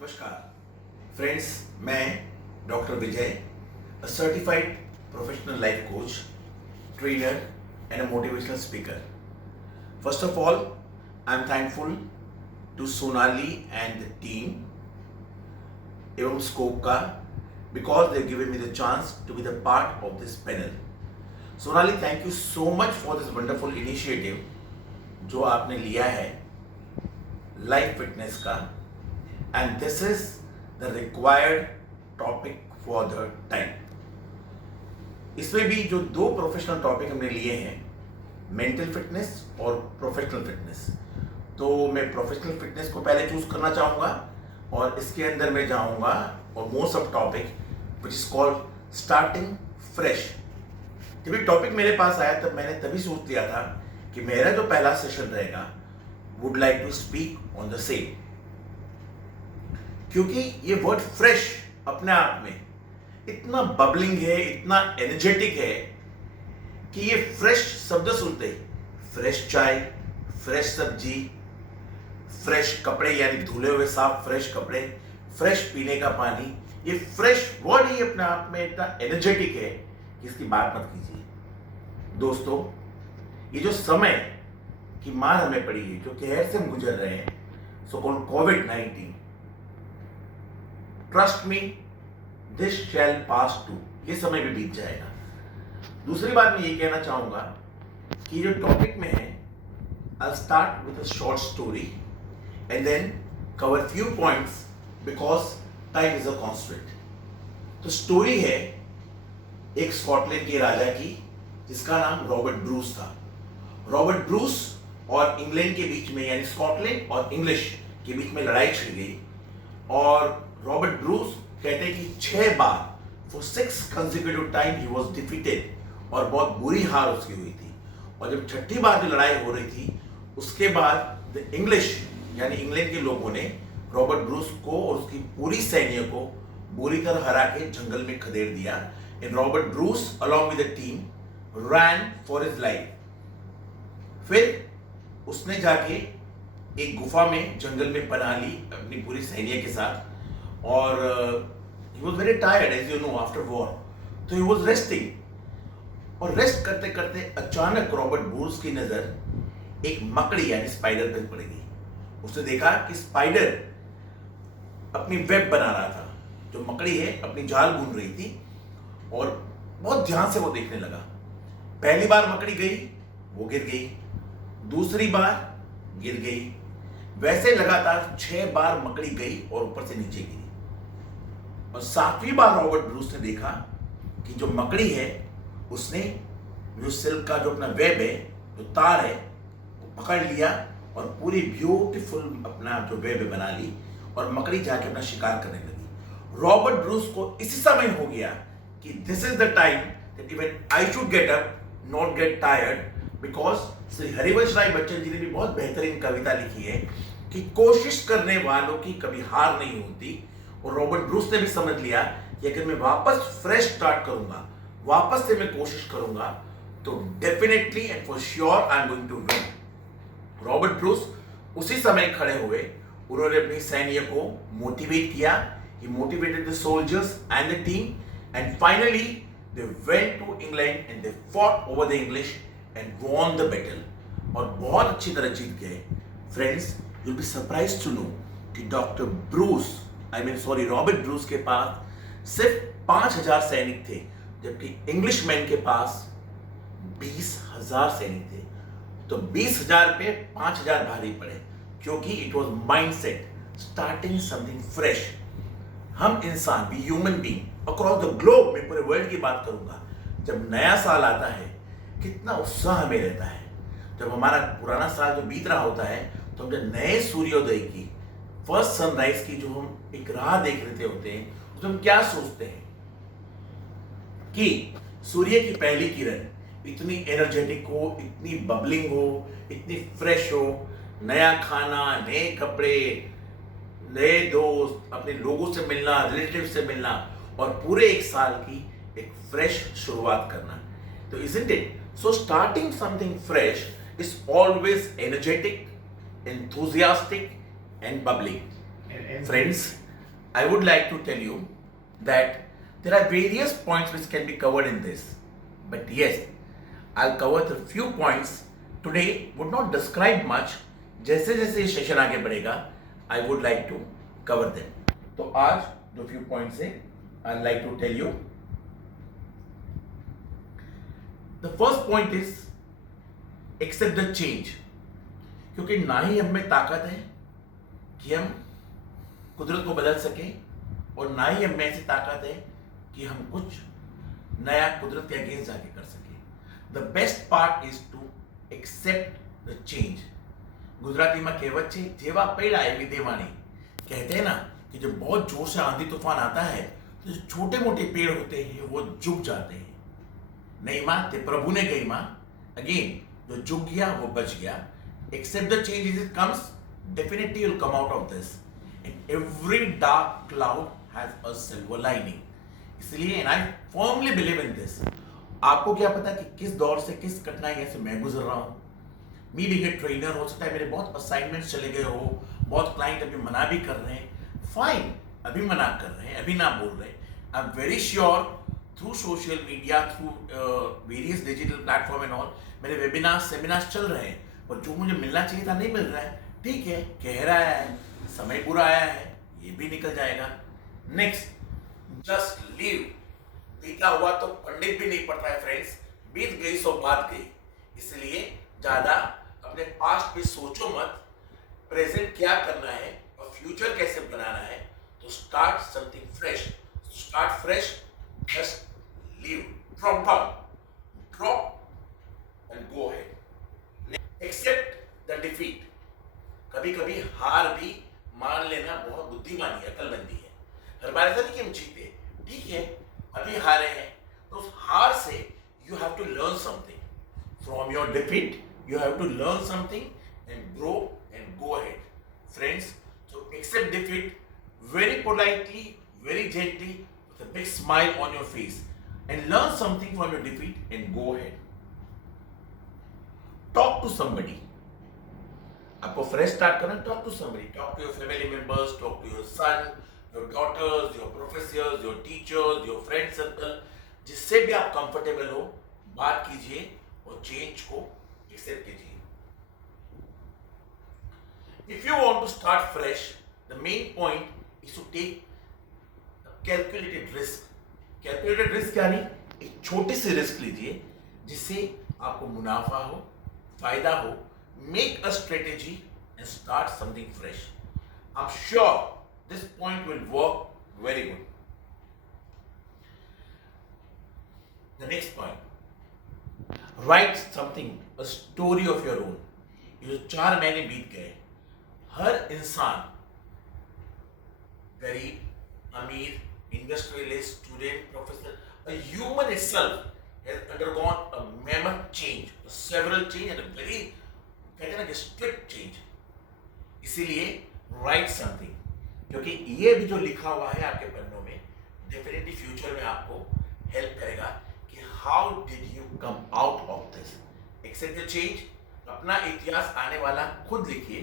नमस्कार फ्रेंड्स, मैं doctor Vijay, certified professional life coach, trainer and a motivational speaker. First of all, I am thankful to Sonali and the team एवं scope का because they have given me the chance to be the part of this panel. Sonali, thank you so much for this wonderful initiative जो आपने लिया है life fitness का, and this is the required topic for the time. इसमें भी जो दो professional topic हमने लिए हैं, मेंटल फिटनेस और प्रोफेशनल फिटनेस, तो मैं प्रोफेशनल फिटनेस को पहले चूज करना चाहूँगा और इसके अंदर मैं जाऊँगा और most of topic which is called starting fresh. जब ये टॉपिक मेरे पास आया तब मैंने तभी सोच लिया था कि मेरा जो पहला सेशन रहेगा would like to speak on the same, क्योंकि ये वर्ड फ्रेश अपने आप में इतना बबलिंग है, इतना एनर्जेटिक है कि ये फ्रेश शब्द सुनते ही फ्रेश चाय, फ्रेश सब्जी, फ्रेश कपड़े यानी धुले हुए साफ फ्रेश कपड़े, फ्रेश पीने का पानी, ये फ्रेश वर्ड ही अपने आप में इतना एनर्जेटिक है कि इसकी बात मत कीजिए. दोस्तों, ये जो समय की मार हमें पड़ी है, जो कहर से हम गुजर रहे हैं, सो कॉल्ड कोविड-19, trust me this shall pass too, ये समय भी बीत जाएगा. दूसरी बात मैं ये कहना चाहूंगा कि जो टॉपिक में है, I start with a short story and then cover few points because time is a constant. तो स्टोरी है एक स्कॉटलैंड के राजा की जिसका नाम रॉबर्ट ब्रूस था. रॉबर्ट ब्रूस और इंग्लैंड के बीच में यानी स्कॉटलैंड और इंग्लिश के बीच में लड़ाई छिड़ गई और रॉबर्ट ब्रूस कहते हैं कि 6 बार for 6 consecutive time he was defeated और बहुत बुरी हार उसकी हुई थी. और जब छठी बार जो लड़ाई हो रही थी उसके बाद द इंग्लिश यानी इंग्लैंड के लोगों ने रॉबर्ट ब्रूस को और उसकी पूरी सैन्य को बुरी तरह हरा के जंगल में खदेड़ दिया. And Robert Bruce along with the team rain for his life. फिर उसने जाके एक गुफा में जंगल में पनाह ली अपनी पूरी सैन्य के साथ और he was very tired as you know after war, तो he was resting. और रेस्ट करते करते अचानक रॉबर्ट ब्रूस की नजर एक मकड़ी यानी स्पाइडर पर पड़ गई. उसने देखा कि स्पाइडर अपनी वेब बना रहा था. जो मकड़ी है अपनी जाल बुन रही थी और बहुत ध्यान से वो देखने लगा. पहली बार मकड़ी गई, वो गिर गई. दूसरी बार गिर गई. वैसे लगातार 6 बार मकड़ी गई और ऊपर से नीचे गिरी. और 7वीं बार रॉबर्ट ब्रूस ने देखा कि जो मकड़ी है उसने जो सिल्क का जो अपना वेब है, जो तार है, वो पकड़ लिया और पूरी ब्यूटीफुल अपना जो वेब बना ली और मकड़ी जाके अपना शिकार करने लगी. रॉबर्ट ब्रूस को इसी समय हो गया कि this is the time that even I should get up, not get tired, because Shri Harivansh Rai Bachchan ji ने भी बहुत बेहतरीन कविता लिखी है कि कोशिश करने वालों की कभी हार नहीं होती. और रॉबर्ट ब्रूस ने भी समझ लिया कि अगर मैं वापस फ्रेश स्टार्ट करूंगा, वापस से मैं कोशिश करूंगा, तो definitely and for sure I am going to win. Robert Bruce उसी समय खड़े हुए, उन्होंने अपनी सैन्य को मोटिवेट किया. He motivated the soldiers and the team and finally they went to England and they fought over the English and won the battle और बहुत अच्छी तरह जीत गए. Friends, you will be surprised to know कि doctor Bruce Robert Bruce के पास सिर्फ 5,000 सैनिक थे, जबकि इंग्लिशमैन के पास 20,000 सैनिक थे. तो 20,000 पे 5,000 भारी पड़े, क्योंकि it was mindset, starting something fresh. हम इंसान भी human being across the globe में पूरे वर्ल्ड की बात करूंगा, जब नया साल आता है कितना उत्साह हमें रहता है. जब हमारा पुराना साल जो बीत रहा होता है तो हम जब नए सूर्योदय की, फर्स्ट सनराइज की जो हम एक राह देख रहे होते हैं, उसमें हम क्या सोचते हैं कि सूर्य की पहली किरण इतनी एनर्जेटिक हो, इतनी बबलिंग हो, इतनी फ्रेश हो, नया खाना, नए कपड़े, नए दोस्त, अपने लोगों से मिलना, रिलेटिव से मिलना और पूरे एक साल की एक फ्रेश शुरुआत करना. तो isn't it? So starting something fresh is always energetic, enthusiastic and bubbly. And Friends, I would like to tell you that there are various points which can be covered in this. But yes, I'll cover the few points today, would not describe much. जैसे जैसे ये session आगे बढ़ेगा, I would like to cover them. तो आज जो few points हैं, I'd like to tell you. The first point is accept the change. क्योंकि ना ही हम में ताकत है कि हम कुदरत को बदल सके और ना ही हमें ऐसी ताकत है कि हम कुछ नया कुदरत के अगेंस्ट जाके कर सके. The best part is to accept the change. गुजरातीમાં કહેવત છે જેવા પેડા એવી દેવાણી. कहते हैं ना कि जब बहुत जोर से आंधी तूफान आता है तो जो छोटे मोटे पेड़ होते हैं वो झुक जाते हैं. नहीं माँ ते प्रभु ने कही माँ. अगेन जो झुक गया वो बच गया. Accept the change is it comes, definitely you will come out of this. And every dark cloud has a silver lining. इसलिए and I firmly believe in this. आपको क्या पता कि किस दौर से किस कठिनाई से मैं गुजर रहा हूँ. मी भी एक ट्रेनर हो सकता है मेरे बहुत असाइनमेंट्स चले गए हो, बहुत क्लाइंट अभी मना भी कर रहे हैं. फाइन, अभी मना कर रहे हैं, अभी ना बोल रहे हैं. I am very sure through social media, through various digital platform and all, मेरे वेबिनार सेमिनार्स चल रहे हैं. और जो मुझे मिलना चाहिए था नहीं मिल रहा है. ठीक है, कह रहा है समय पूरा आया है, ये भी निकल जाएगा. Next, just leave. बीता हुआ तो पंडित भी नहीं पड़ता है फ्रेंड्स. बीत गई सो बात गई. इसलिए ज्यादा अपने पास्ट पे सोचो मत. प्रेजेंट क्या करना है और फ्यूचर कैसे बनाना है. तो start something fresh. Start fresh. Just leave. Drop down. Drop and go ahead. Accept the defeat. कभी कभी हार भी मान लेना बहुत बुद्धिमानी है, अकलमंदी है. हर बार ऐसा नहीं कि हम जीते. ठीक है, अभी हारे हैं तो उस हार से you have to learn something. From your defeat you have to learn something and grow and go ahead. Friends, so accept defeat very politely, very gently, with a big smile on your face, and learn something from your defeat and go ahead. Talk to somebody. आपको fresh start करना. Talk to somebody. Talk to your family members, talk to your son, your daughters, your professors, your teachers, your friend circle. जिससे भी आप comfortable हो बात कीजिए और change को एक्सेप्ट कीजिए. If you want to start fresh, the main point is to take calculated risk. Calculated risk यानी एक छोटी सी रिस्क लीजिए जिससे आपको मुनाफा हो, फायदा हो. Make a strategy and start something fresh. I'm sure this point will work very good. The next point. Write something, a story of your own. ये जो 4 महीने बीत गए, हर इंसान, गरीब, अमीर, industrialist, student, professor, a human itself has undergone a mammoth change, several change and a very, कहते हैं ना कि स्ट्रिक्ट चेंज. इसीलिए राइट समथिंग, क्योंकि ये भी जो लिखा हुआ है आपके पन्नों में डेफिनेटली फ्यूचर में आपको हेल्प करेगा कि how did you come out of this. Accept the change. अपना इतिहास आने वाला खुद लिखिए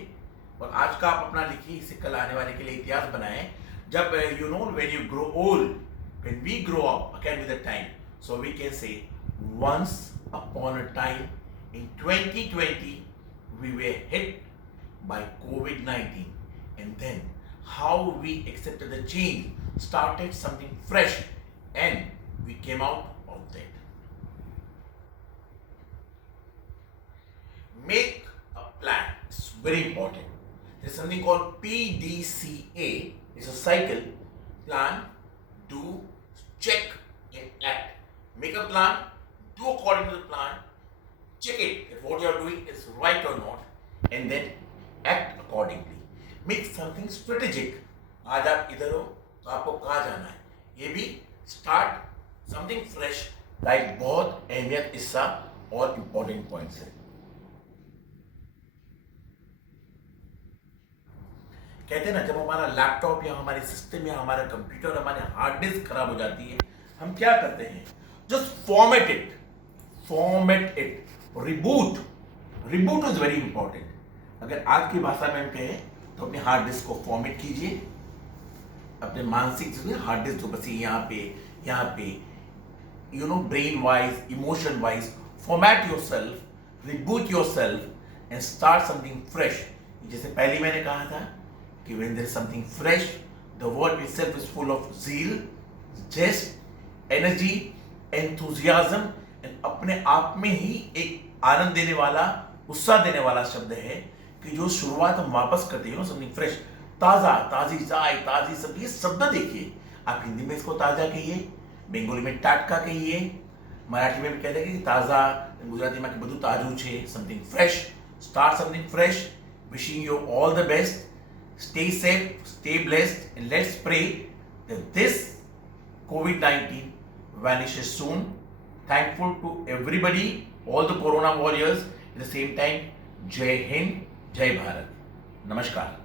और आज का आप अपना लिखिए, इसे कल आने वाले के लिए इतिहास बनाएं. जब you know when you grow old, when we grow up again with the time, so we can say once upon a time in 2020 we were hit by COVID-19, and then how we accepted the change, started something fresh, and we came out of that. Make a plan. It's very important. There's something called PDCA. It's a cycle. Plan, do, check, and act. Make a plan, do according to the plan, check it if what you are doing is right or not, and then act accordingly. Make something strategic. आज आप इधर हो तो आपको कहाँ जाना है, ये भी स्टार्ट समथिंग फ्रेश का एक बहुत अहमियत हिस्सा और इम्पोर्टेंट पॉइंट्स है. कहते हैं ना, जब हमारा लैपटॉप या हमारे सिस्टम या हमारा कंप्यूटर, हमारे हार्ड डिस्क खराब हो जाती है, हम क्या करते हैं? Just format it. Reboot is very important. अगर आज की भाषा में हम कहें तो अपने हार्ड डिस्क को फॉर्मेट कीजिए, अपने मानसिक हार्ड डिस्क जो बसी यहाँ पे brain wise, emotion wise, format yourself, reboot yourself and start something fresh. जैसे पहले मैंने कहा था कि when there is something fresh, the word itself is full of zeal, zest, energy, enthusiasm and अपने आप में ही एक आनंद देने वाला, उत्साह देने वाला शब्द है कि जो शुरुआत हम वापस करते हैं something fresh, ताज़ा, ताज़ी चाय, ताज़ी सब्जी, ये शब्द देखिए। आप हिंदी में इसको ताज़ा कहिए, बेंगोली में टाटका कहिए, मराठी में भी कहते हैं कि ताज़ा, गुजराती में બધું તાજું છે, something fresh. Start something fresh. Wishing you all the best. Stay safe, stay blessed, and let's pray that this COVID-19 vanishes soon. Thankful to everybody, all the Corona warriors. At the same time, Jai Hind, Jai Bharat. Namaskar.